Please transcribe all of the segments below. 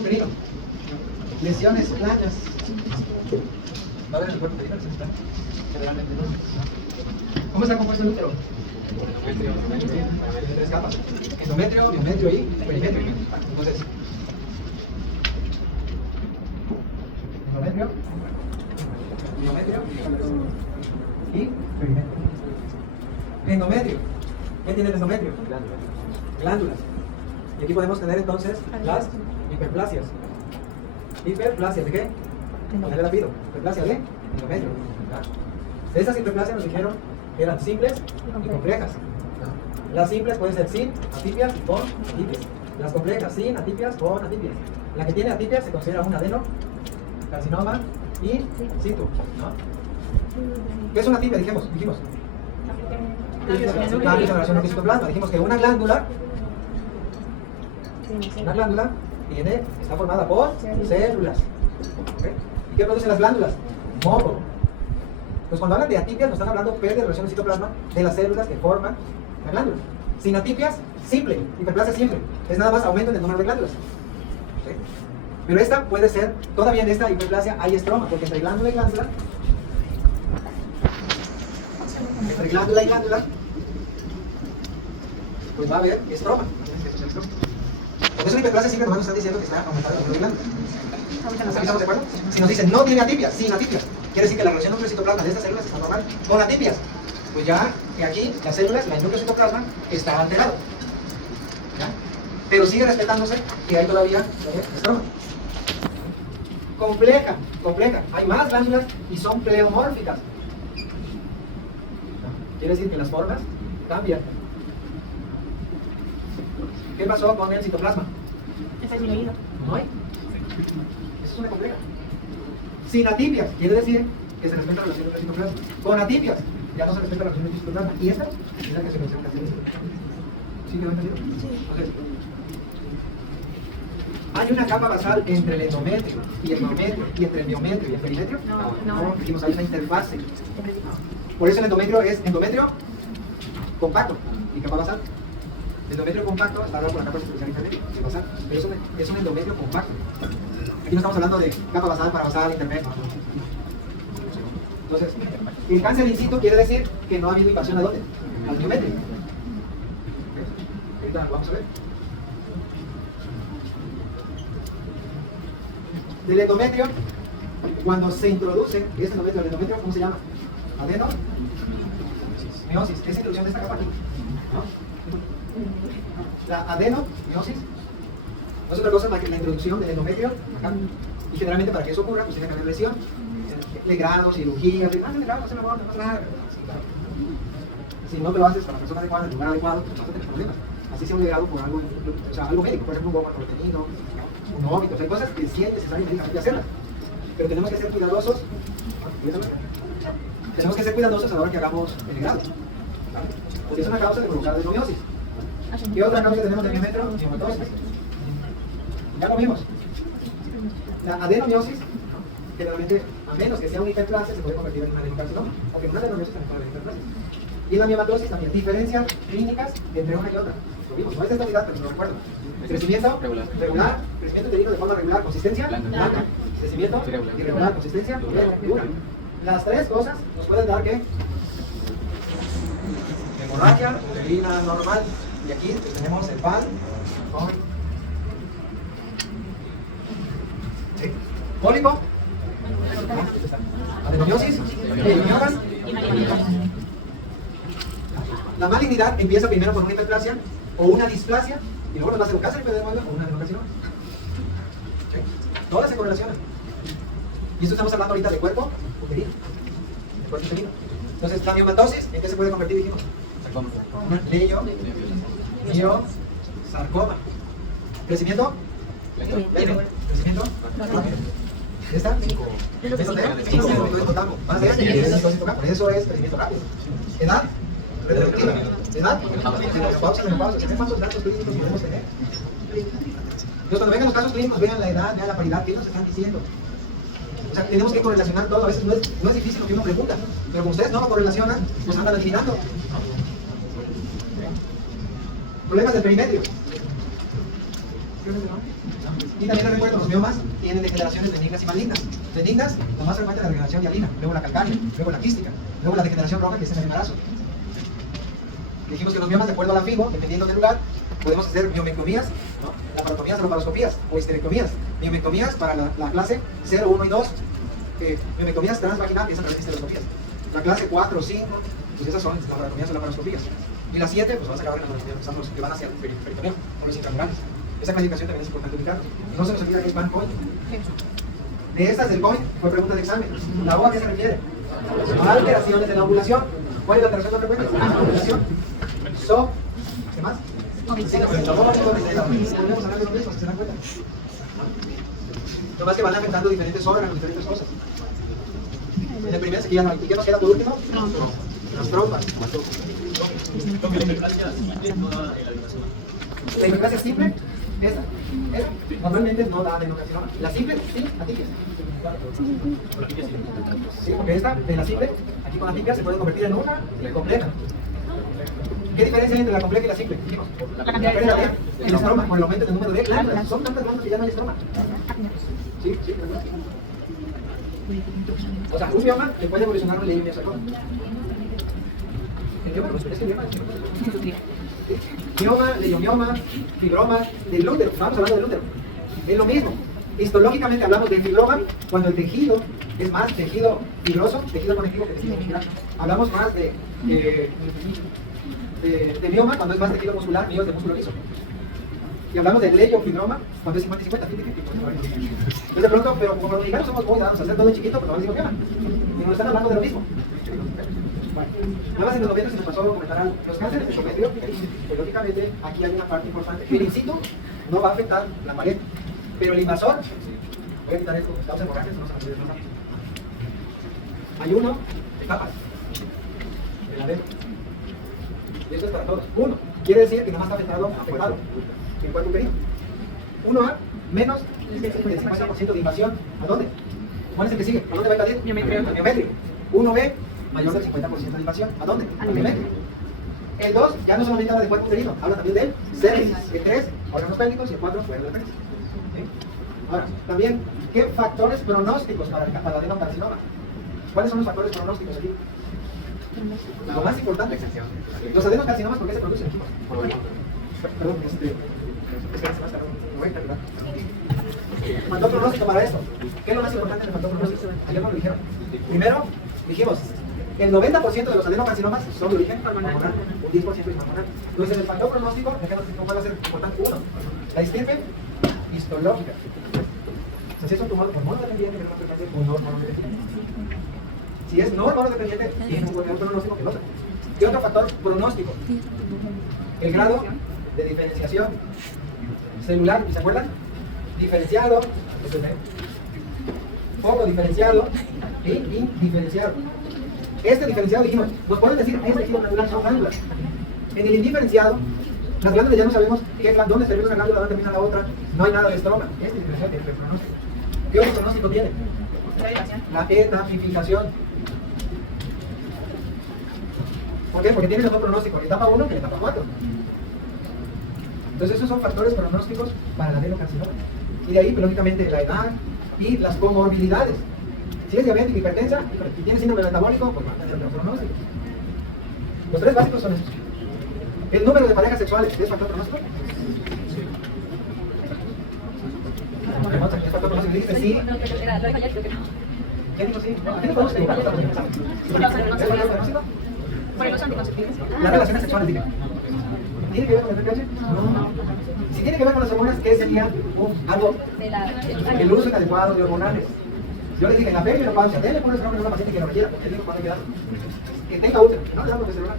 uterino. Lesiones planas. ¿Va a haber en el cuerpo uterino lesiones planas? Generalmente no. ¿Cómo está compuesto el útero? Tiene tres capas. Endometrio, biometrio y perimetrio. Entonces, endometrio, biometrio y perimetrio. Endometrio. ¿Qué tiene el endometrio? Glándulas. Y aquí podemos tener entonces las hiperplasias. ¿Hiperplasias de qué? ¿Qué le da pido? Hiperplasia de endometrio. De esas hiperplasias nos dijeron que eran simples y complejas. Las simples pueden ser sin atipias y con atipias. Las complejas sin atipias con atipias. La que tiene atipias se considera un adenocarcinoma in situ, ¿no? ¿Qué es una atipia? Dijimos. Cambio de relación citoplasma. Dijimos que una glándula está formada por células. ¿Okay? ¿Y qué producen las glándulas? Moco. Pues cuando hablan de atipias, nos están hablando de relación de citoplasma de las células que forman la glándula. Sin atipias, simple, hiperplasia simple. Es nada más aumento en el número de glándulas. ¿Sí? Pero esta puede ser, todavía en esta hiperplasia hay estroma, porque entre glándula y glándula, pues va a haber estroma. Porque es una hiperplasia simple, nomás nos están diciendo que está aumentando el número de glándulas. ¿Estamos de acuerdo? Si nos dicen no tiene atipias, sin atipias, quiere decir que la relación núcleo-citoplasma de estas células está normal. Con atipias, pues ya que aquí las células, el núcleo-citoplasma está alterado. ¿Ya? Pero sigue respetándose que hay todavía estroma. Compleja. Hay más glándulas y son pleomórficas. Quiere decir que las formas cambian. ¿Qué pasó con el citoplasma? Está disminuido. No hay. Esa es una compleja. Sin atipias, quiere decir que se respeta la relación del citoplasma. Con atipias, ya no se respeta la relación del citoplasma. Y esta es la que se menciona casi. ¿Sí quedó entendido? Sí. Entonces, ¿hay una capa basal entre el endometrio y el biometrio y entre el biometrio y el perimetrio? No. Dijimos, hay una interfase. Por eso el endometrio es endometrio compacto y capa basal. El endometrio compacto está dado por la capa superficial intermedia, basal, pero es un endometrio compacto. Aquí no estamos hablando de capa basal, parabasal, intermedio. Entonces, el cáncer in situ quiere decir que no ha habido invasión a dónde? Al biometrio. Ahorita lo vamos a ver. Del endometrio, cuando se introduce este endometrio, el endometrio, ¿cómo se llama? Adenomiosis. Es introducción de esta capa aquí, ¿no? La adenomiosis no es otra cosa más que la introducción del endometrio acá. Y generalmente para que eso ocurra, pues tiene que haber lesión, legrado, cirugía, si no te lo haces para la persona adecuada, en el lugar adecuado, pues vas a tener problemas. Así sea un legrado por algo, o sea, algo médico, por ejemplo, un huevo protenido, un óbito, hay cosas que sí es necesario médicamente hacerlas. Pero tenemos que ser cuidadosos. Tenemos que ser cuidadosos a la hora que hagamos el legrado. Porque es una causa de provocar adenomiosis. ¿Qué otra causa tenemos de biometrio? Miomatosis. Ya lo vimos. La adenomiosis, generalmente, a menos que sea una hiperplasia, se puede convertir en una adenocarcinoma. O que una adenomiosis también puede haber hiperplasia. Y en la miomatosis también, diferencias clínicas entre una y otra. Lo vimos, no es de esta unidad, pero no recuerdo. Crecimiento regular, crecimiento uterino de forma regular, consistencia blanca. Crecimiento irregular, consistencia dura. Las tres cosas nos pueden dar que hemorragia uterina normal. Y aquí tenemos el pan con pólipo, adenomiosis, mioma. La malignidad empieza primero con una hiperplasia o una displasia y luego nos va a hacer un cáncer epidermoide o una adenocarcinoma. ¿Sí? Todas se correlacionan. Y esto estamos hablando ahorita de cuerpo uterino. De cuerpo uterino. Entonces, la miomatosis, ¿en qué se puede convertir? Dijimos. Sarcoma. ¿Crecimiento? ¿Crecimiento? ¿Esta? Por eso es crecimiento rápido. ¿Edad? Reproductiva. ¿Edad? Menopausia. ¿Cuántos datos clínicos podemos tener? Entonces, cuando vengan los casos clínicos, vean la edad, vean la paridad, ¿qué nos están diciendo? O sea, tenemos que correlacionar todo. A veces no es difícil lo que uno pregunta, pero como ustedes no lo correlacionan, pues andan adivinando. Problemas del perimetrio. Y también les recuerdo, los miomas tienen degeneraciones benignas y malignas. Benignas, lo más frecuente es la degeneración hialina, luego la calcánea, luego la quística, luego la degeneración roja, que es en el embarazo. Dijimos que los miomas, de acuerdo a la FIBO, dependiendo del lugar, podemos hacer miomectomías, ¿no? Laparotomías o laparoscopías, o histerectomías. Miomectomías para la clase 0, 1 y 2, miomectomías transvaginales, esas son histeroscopías. La clase 4, 5, pues esas son las laparotomías o laparoscopías. Y las 7, pues vas a acabar en la laparoscopía, son los que van hacia el peritoneo, o los intramurales. Esa clasificación también es importante ubicar. No se nos olvida que es pan coin. De estas del coin fue pregunta de examen. ¿La O a qué se refiere? Alteraciones de la ovulación. ¿Cuál es la alteración más frecuente? Ovulación. ¿Qué más? Podemos hablar de lo mismo, si se dan cuenta. Nomás que van afectando diferentes órganos, diferentes cosas. En el primer, ¿y qué nos queda por último? Las trompas. La hiperplasia simple, esa normalmente no da adenocarcinoma. La simple, sí, atipias. Sí, porque esta, de la simple, aquí con atipias se puede convertir en una completa. ¿Qué diferencia hay entre la compleja y la simple? Dijimos, la cantidad de el estroma, con el aumento del número de glándulas. Son tantas glándulas que ya no hay estroma. Sí, sí, ¿verdad? O sea, un mioma le puede evolucionar una leiomyosarcoma. El mioma, es que el mioma es mioma, leiomioma, fibroma, del útero. Estamos hablando del útero. Es lo mismo. Histológicamente hablamos de fibroma cuando el tejido es más tejido fibroso, tejido conectivo que tejido muscular. Hablamos más de mioma cuando es más tejido muscular, míos de músculo liso. Y hablamos de leiofibroma cuando es 50 y 50. Entonces de pronto, pero como los mexicanos somos muy dados a hacer todo en chiquito, pues no les digo mioma. Y nos están hablando de lo mismo. Bueno, nada más en los noventas se nos pasó a comentar algo. Los cánceres de endometrio, pues lógicamente aquí hay una parte importante. El in situ no va a afectar la pared, pero el invasor, voy a quitar esto, causas hemorrágicas, no se nos olvide. Hay uno de capas, de la D. Y esto es para todos. Uno, quiere decir que nada más está afectado el cuerpo uterino. 1A, menos del 50% de invasión. ¿A dónde? ¿Cuál es el que sigue? ¿A dónde va a ir? Miometrio. 1B, mayor del 50% de invasión. ¿A dónde? Al miometrio. El 2 ya no solamente habla del cuerpo uterino, habla también del cervix. El 3, órganos pélvicos, y el 4, fuera del pelvis. ¿Sí? Ahora, también, ¿qué factores pronósticos para el adenocarcinoma? ¿Cuáles son los factores pronósticos aquí? Lo más importante, los adenocarcinomas, ¿por qué se producen? Perdón, factor pronóstico para esto. ¿Qué es lo más importante del factor pronóstico? Ayer no lo dijeron. Primero, dijimos, el 90% de los adenocarcinomas son de origen hormonal, un 10% es hormonal. Entonces, el factor pronóstico, ¿cuál va a ser importante? Uno, la estirpe histológica. O sea, si es un tumor hormonodependiente, o no hormonodependiente. Si es no hormonodependiente, tiene un buen pronóstico que el otro. ¿Qué otro factor pronóstico? El grado de diferenciación celular, ¿se acuerdan? Diferenciado, poco diferenciado e indiferenciado. Este diferenciado dijimos, nos pueden decir, este tejido glandular son glándulas. En el indiferenciado, las glándulas ya no sabemos dónde termina una glándula, dónde termina la otra, no hay nada de estroma. Este diferenciado tiene pronóstico. ¿Qué otro pronóstico tiene? La etapificación. ¿Por qué? Porque tiene los dos pronósticos, etapa 1 y etapa 4. Entonces esos son factores pronósticos para la adenocarcinoma. Y de ahí, pues, lógicamente, la edad y las comorbilidades. Si es diabético, hipertensa y tiene síndrome metabólico, pues va a tener los pronósticos. Los tres básicos son estos. El número de parejas sexuales, ¿es factor pronóstico? ¿Es factor pronóstico? ¿Dijiste sí? ¿Quién dijo sí? ¿Quién dijo sí? ¿Es factor pronóstico? Las relaciones sexuales, dime. ¿Tiene que ver con el VPH? No. Si tiene que ver con las hormonas, ¿qué sería? Algo. El uso inadecuado de hormonales. Yo les dije, en la perimenopausia, denle por a una paciente que lo requiera, porque digo cuándo quedar. Que tenga útero, que no le da progesterona.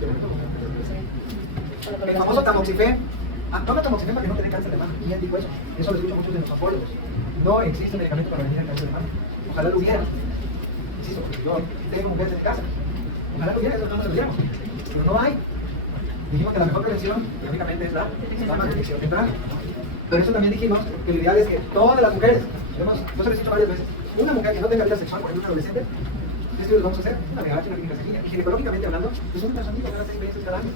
El famoso tamoxifén. Toma tamoxifén para que no te dé cáncer de mama. Y él dijo eso. Eso lo escucho muchos de los oncólogos. No existe medicamento para prevenir el cáncer de mama. Ojalá lo hubiera. Insisto, porque yo tengo mujeres en casa. Ojalá lo hubiera, eso no lo hubiéramos. Pero no hay. Dijimos que la mejor prevención, lógicamente, es la detección temprana. Pero eso también dijimos que lo ideal es que todas las mujeres, yo se les he dicho varias veces, una mujer que no tenga vida sexual, por ejemplo, un adolescente, ¿qué estudios vamos a hacer? Una VIH, una clínica sanguínea. Y ginecológicamente hablando, pues un ultrasonido cada 6 meses cada año.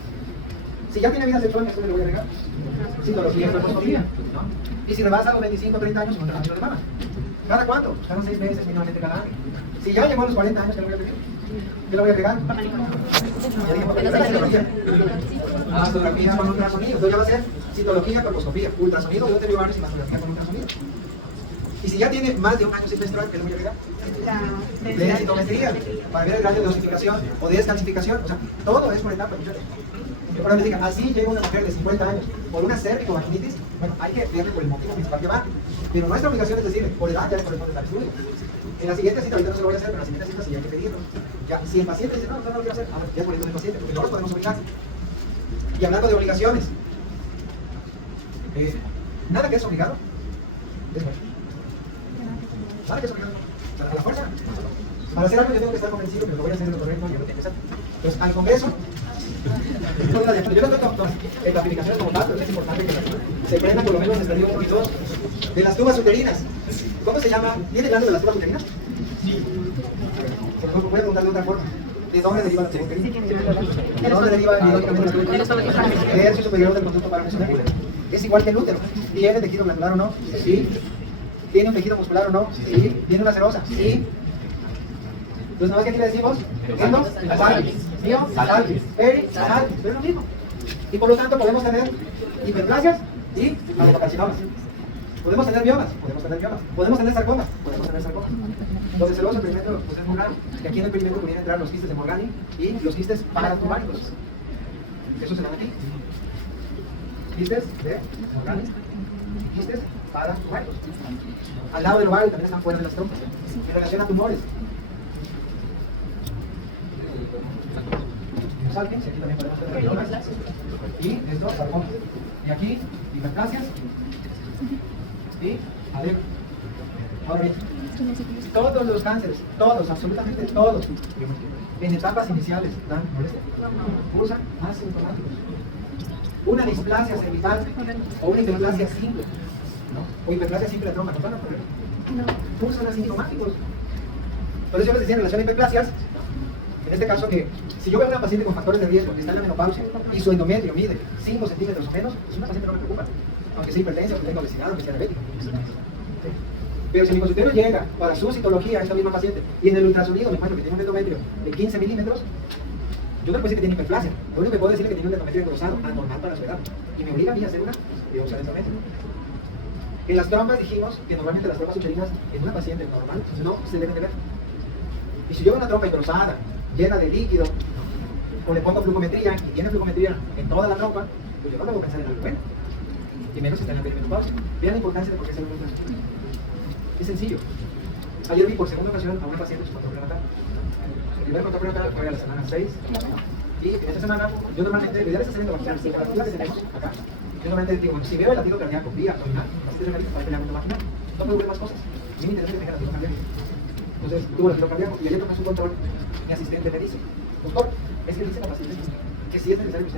Si ya tiene vida sexual, ¿qué le voy a agregar? Citología y colposcopía, ¿no? Y si rebasa los 25 o 30 años, un ultrasonido de mama. ¿Cada cuánto? Pues cada 6 meses, mínimamente cada año. Si ya llegó a los 40 años, ¿qué le voy a pedir? ¿Qué le voy a agregar? Ya dije, papá, mastografía con ultrasonido. Entonces ya va a ser citología, colposcopía, ultrasonido de útero y ovario y mastografía con ultrasonido. Y si ya tiene más de un año sin menstruar, ¿qué le voy a agregar? Densitometría, para ver el grado de dosificación o de descalcificación. O sea, todo es por etapas, muchachos. Que por ejemplo digan, así llega una mujer de 50 años por una cervicovaginitis, bueno, hay que verle por el motivo principal que va. Pero nuestra obligación es decirle, por edad ya le corresponde dar estudio. En la siguiente cita, ahorita no se lo voy a hacer, pero en la siguiente cita sí hay que pedirlo. Ya, si el paciente dice, no lo quiero hacer, ya es por el paciente, porque no los podemos obligar. Y hablando de obligaciones, nada que es obligado es bueno. Nada que es obligado. A la fuerza. Para hacer algo yo tengo que estar convencido que lo voy a hacer en lo correcto y yo lo tengo que hacer. Entonces, al Congreso, yo no estoy en clasificaciones como tal, pero es importante que se prenda por lo menos el estadio 1 y 2 de las tubas uterinas. ¿Cómo se llama? ¿Tiene el de las tubas uterinas? Sí. Voy a preguntar de otra forma. ¿De dónde deriva la tuba uterina? ¿De dónde deriva biológicamente la tuba uterina? El tercio superior del conducto paramesonémico. Es igual que el útero. ¿Tiene tejido glandular o no? Sí. ¿Tiene un tejido muscular o no? Sí. ¿Tiene una serosa? Sí. Entonces, ¿no es que aquí le decimos? Endo, basal, mío, basal, peri, basal, pero es lo mismo. Y por lo tanto podemos tener hiperplasias y adenocarcinomas. Podemos tener miomas, podemos tener miomas. Podemos tener sarcomas, podemos tener sarcomas. Entonces, el oso perimento pues, es muy raro, que aquí en el perimento pudieran entrar los quistes de Morgani y los quistes paratubáricos. Eso se llama aquí. Quistes de Morgani, quistes paratubáricos. Al lado del ovario también están fuera de las trompas. En relación a tumores. Aquí también podemos tener miomas y esto, sarcomas. Y aquí, hiperplasias y adeno. Ahora bien, todos los cánceres, todos, absolutamente todos, en etapas iniciales dan molestia, usan asintomáticos. Una displasia cervical o una hiperplasia simple, ¿no? O hiperplasia simple de trompa, ¿no van a ocurrir? No. Usan asintomáticos. Por eso yo les decía en relación a hiperplasias, en este caso que si yo veo a una paciente con factores de riesgo que está en la menopausia y su endometrio mide 5 centímetros o menos, es una paciente no me preocupa, aunque sea hipertensa, aunque tenga obesidad, aunque sea diabética. Pero si mi consultorio llega para su citología a esta misma paciente y en el ultrasonido me encuentro que tiene un endometrio de 15 milímetros, yo no puedo decir que tiene hiperplasia. Lo único que puedo decir es que tiene un endometrio engrosado, anormal para su edad. Y me obliga a mí a hacer una biopsia de endometrio. En las trompas dijimos que normalmente las trompas uterinas en una paciente normal no se deben de ver. Y si yo veo una trompa engrosada, llena de líquido, o le pongo flucometría y tiene flucometría en toda la trompa, pues yo no debo pensar en algo bueno. Y menos si está en la perimenopausia. Vean la importancia de por qué hacer un ultrasonido. Es sencillo. Ayer vi por segunda ocasión a una paciente con control prenatal. El primer control prenatal fue a la semana 6. Y en esta semana, yo normalmente, la idea de esta serie de la que tenemos acá, yo normalmente digo, bueno, si veo el latido cardíaco vía abdominal, así de realista para pelear con máquina, no puedo ver más cosas. Mi interés es que tenga latido cardíaco. Entonces, tuvo latido cardíaco y ayer tocó su control. Mi asistente me dice, doctor, es que dice la paciente que si es necesario que usted